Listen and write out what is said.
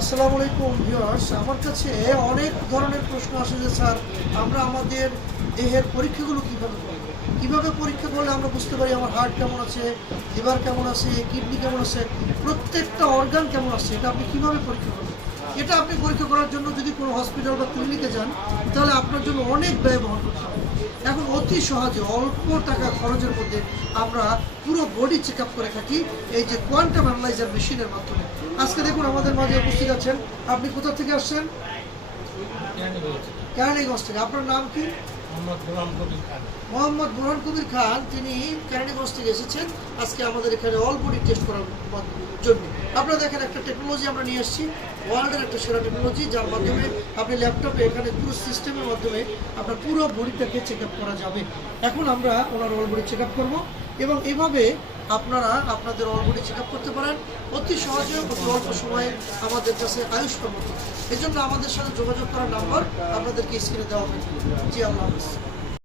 আসসালামু আলাইকুম ভিউয়ার্স আমার কাছে অনেক ধরনের প্রশ্ন আসে যে, স্যার, আমরা আমাদের দেহের পরীক্ষাগুলো কীভাবে করব? কীভাবে পরীক্ষা করলে আমরা বুঝতে পারি আমার হার্ট কেমন আছে লিভার কেমন আছে কিডনি কেমন আছে, প্রত্যেকটা অর্গান কেমন আছে, এটা আপনি কীভাবে পরীক্ষা করবেন? এটা আপনি পরীক্ষা করার জন্য যদি কোনো হসপিটাল বা ক্লিনিকে যান, তাহলে আপনার জন্য অনেক ব্যয় করতে হবে এখন অতি সহজে অল্প টাকা খরচের মধ্যে আমরা পুরো বডি চেক আপ করে থাকি, এই যে কোয়ান্টাম অ্যানালাইজার মেশিনের মাধ্যমে। আজকে দেখুন আমাদের মাঝে উপস্থিত আছেন। আপনি কোথা থেকে আসছেন? কেরানীগঞ্জ থেকে। আপনার নাম কি? মোহাম্মদ বুরহান কবির খান। তিনি কেরানীগঞ্জ থেকে এসেছেন। আজকে আমাদের এখানে অল বডি টেস্ট করার জন্য। আপনারা দেখেন একটা টেকনোলজি আমরা নিয়ে এসেছি ওয়ার্ল্ডের একটা সেরা টেকনোলজি যার মাধ্যমে আপনি ল্যাপটপে এখানে পুরো সিস্টেমের মাধ্যমে আপনার পুরো বডিটাকে চেক করা যাবে। এখন আমরা ওনার অল বডি চেক আপ করব এবং এইভাবে আপনারা আপনাদের অল বডি চেক আপ করতে পারেন। অতি সহজে, অতি অল্প সময়ে আমাদের কাছে আয়ুষ সম্মত এই জন্য আমাদের সাথে যোগাযোগ করার নাম্বার আপনাদেরকে স্ক্রিনে দেওয়া হবে। জি, আল্লাহ Peace.